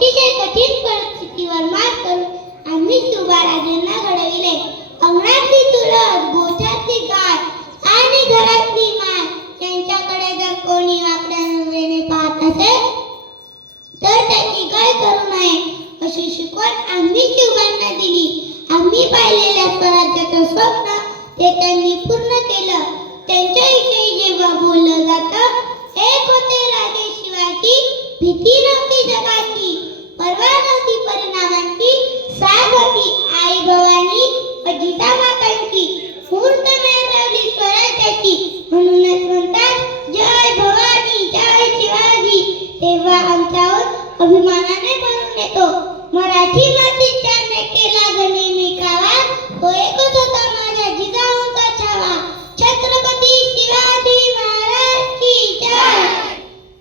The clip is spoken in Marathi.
अतिशय कठीण परिस्थितीवर मात करून आम्ही शिवबाराजांना घडविले. अंगणातली तुळस, गोठ्यातली गाय आणि घरातली माय यांच्याकडे जर कोणी वाकड्या नजरेने पाहत असेल तर त्याची गय करू नये अशी शिकवण आम्ही शिवबांना दिली. आम्ही पाहिलेल्या स्वराज्याचं स्वप्न ते त्यांनी पूर्ण केलं. त्यांच्याविषयी जेव्हा बोललं जातं, एक होते राजे शिवाजी, भीती नव्हती जगाची, पर्वा नव्हती परिणामांची, साथ होती आई भवानी व जिजामातांची, मूर्त मिळवली स्वराज्याची. म्हणूनच म्हणतात जय भवानी जय शिवाजी. तेव्हा आमच्यावर अभिमानाने भरून येतो. मराठी